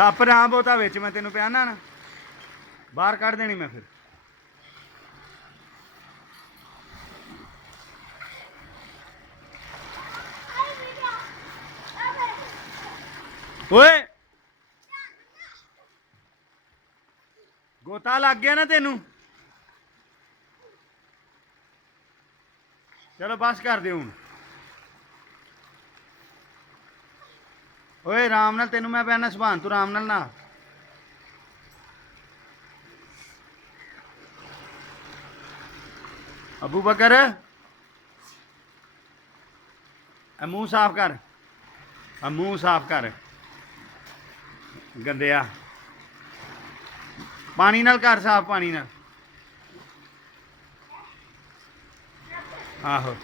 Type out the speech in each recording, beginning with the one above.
ਟੱਪ ਨਾ ਬਹੁਤਾ ਵਿੱਚ ਮੈਂ ਤੈਨੂੰ ਪਿਆ ਨਾ ਬਾਹਰ ਕੱਢ ਦੇਣੀ ਮੈਂ ਫਿਰ। ਓਏ ਗੋਤਾ ਲੱਗ ਗਿਆ ਨਾ ਤੈਨੂੰ। ਚਲੋ ਬਸ ਕਰ ਦਿਓ ਹੁਣ। ਓਏ ਆਰਾਮ ਨਾਲ ਤੈਨੂੰ ਮੈਂ ਪੈਣਾ ਸੁਭਾਨ ਤੂੰ ਆਰਾਮ ਨਾਲ ਨਾ। ਅਬੂ ਬਕਰ ਮੂੰਹ ਸਾਫ਼ ਕਰ, ਮੂੰਹ ਸਾਫ਼ ਕਰ ਗੰਦਿਆ। ਪਾਣੀ ਨਾਲ ਕਰ ਸਾਫ਼, ਪਾਣੀ ਨਾਲ। ਆਹੋ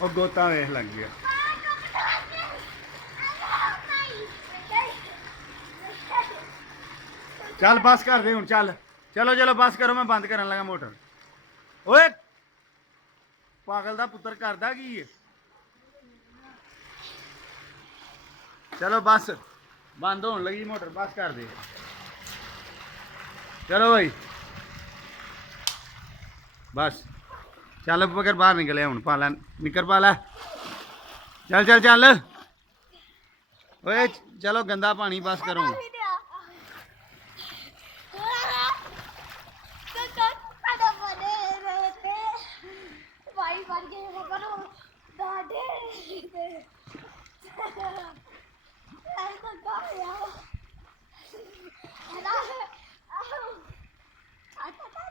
ਉਹ ਗੋਤਾ ਵੇਖ ਲੱਗ ਗਿਆ। ਚੱਲ ਬਸ ਕਰ ਦੇ ਹੁਣ ਚੱਲ। ਚਲੋ ਚਲੋ ਬਸ ਕਰੋ ਮੈਂ ਬੰਦ ਕਰਨ ਲੱਗਾ ਮੋਟਰ। ਓਏ ਪਾਗਲ ਦਾ ਪੁੱਤਰ ਕਰਦਾ ਕੀ ਹੈ। ਚਲੋ ਬਸ ਬੰਦ ਹੋਣ ਲੱਗੀ ਮੋਟਰ ਬਸ ਕਰ ਦੇ। ਚਲੋ ਭਾਈ ਬਸ ਚੱਲ ਬਕਰ ਬਾਹਰ ਨਿਕਲਿਆ ਹੁਣ ਪਾ ਲੈ ਨਿੱਕਰ ਪਾ ਲੈ। ਚੱਲ ਚੱਲ ਚੱਲ ਓਏ ਚਲੋ ਗੰਦਾ ਪਾਣੀ ਬਸ ਕਰੋ।